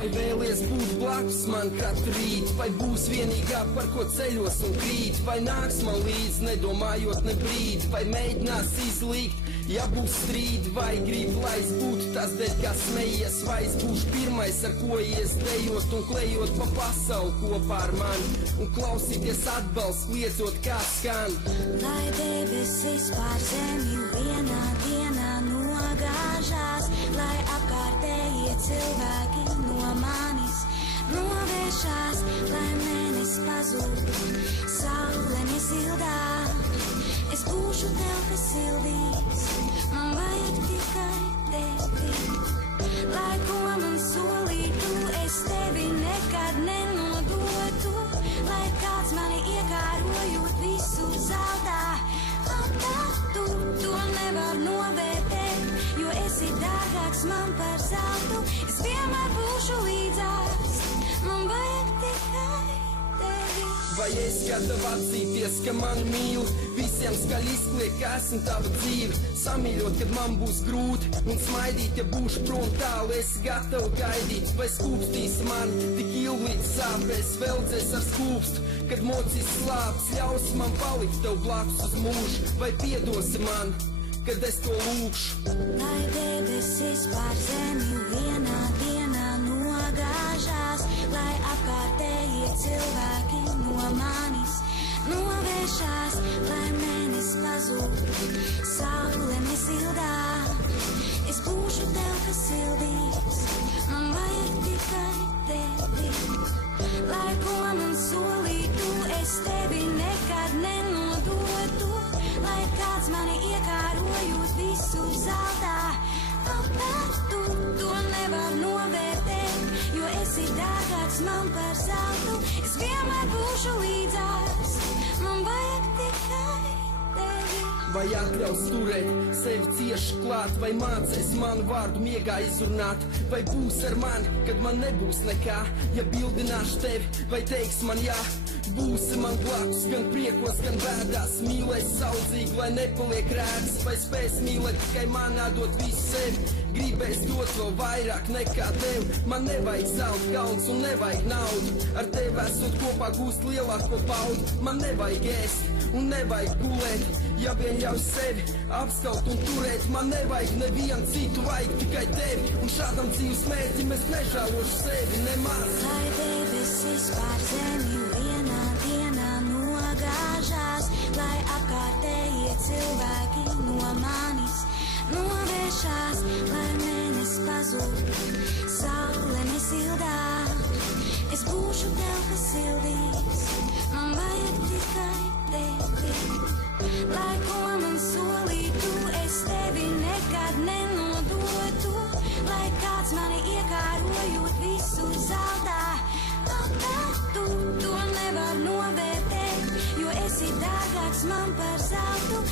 Vai vēlies būt blakus man katru rīt, vai būs vienīgā, par ko ceļos un krīt, vai nāks man līdz, nedomājot ne brīdi, vai mēģinās izlīgt, ja būs strīdi, vai grib, lai es būtu tas dēļ, kā smejies, vai es būšu pirmais, ar ko ies dejot un klejot pa pasauli kopā ar mani, un klausīties atbalsts, liedzot kā skan. Lai debesis pār zemi vienā dienā nogāžās, lai apkārtējie cilvēki no manis novēršās, lai mēnesis pazūd, saule nesildā. Es būšu tev, kas sildīs, man vajag tikai tevi. Lai ko man solītu, es tevi nekad nenodotu, lai kāds mani iekārojot visu zeltā aptētu. To nevar novērtēt, jo esi dārgāks man par zeltu. Es vienmēr būšu līdzās, man vajag tikai tevi. Vai es gatavu atzīties, ka mani mīl, visiem skaļi izkliek, ka esmu tava dzīve, samīļot, kad man būs grūti, un smaidīt, ja būšu prom tālu, esi gatava gaidīt, vai skūpstīsi man tik ilgi līdz sāpēs, veldzies ar skūpstu, kad mocīs slāpes, ļausi man palikt tev blakus uz mūžu, vai piedosi man, kad es to lūkšu. Lai debesis pār zemi vienā dienā nogāžās, lai apkārtējie cilvēki no manis novēršās, lai mēnesis pazūd, saule nesildā. Es būšu tev, kas sildīs, man vajag tikai tevi. Lai ko man solītu, es tevi nekad nenodotu, lai kāds mani iekārojot visu zeltā aptētu. To nevar novērtēt, jo esi dārgāks man par zeltu. Es vienmēr būšu līdzās, man vajag tikai tevi. Vai atļaus turēt sevi cieši klāt, vai mācies manu vārdu miegā izrunāt, vai būs ar mani, kad man nebūs nekā, ja bildināšu tevi, vai teiks man jā. Būsi man blakus, gan priekos, gan bēdās, mīlēs saudzīgi, lai nepaliek rēdas, vai spēs mīlēt tikai manā dot visu sevi, gribēs dot vēl vairāk nekā tev. Man nevajag zelta kalns un nevajag naudu, ar tevi esot kopā gūst lielāko baudu. Man nevajag ēst un nevajag gulēt, ja vien ļauj sevi apskaut un turēt. Man nevajag nevienu citu, vajag tikai tevi, un šādam dzīves mērķim es nežēlošu sevi nemaz. Lai debesis pār zemi vienā dienā nogāžās, lai apkārtējie cilvēki no manis novēršās, lai mēnesis pazūd, saule nesildā. Es būšu tev, kas sildīs, man vajag tikai tevi. Lai ko man solītu, es tevi nekad nenodotu, lai kāds mani iekārojot visu zeltā aptētu. To nevar novērtēt, jo esi dārgāks man par zeltu.